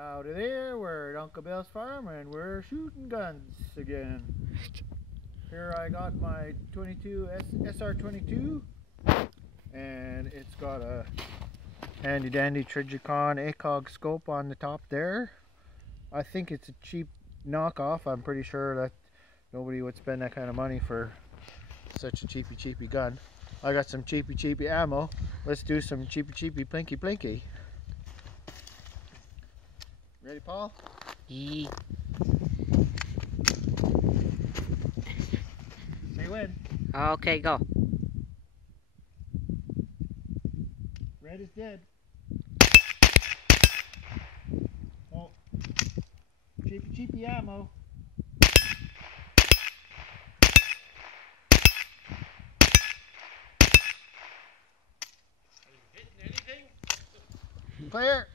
Out of there, we're at Uncle Bill's farm and we're shooting guns again. Here I got my SR22 and it's got a handy dandy Trigicon ACOG scope on the top there. I think it's a cheap knockoff. I'm pretty sure that nobody would spend that kind of money for such a cheapy gun. I got some cheapy ammo. Let's do some cheapy plinky. Ready, Paul? Yeah. Say when. Okay, go. Red is dead. Oh. Cheapy ammo. Are you hitting anything? Clear.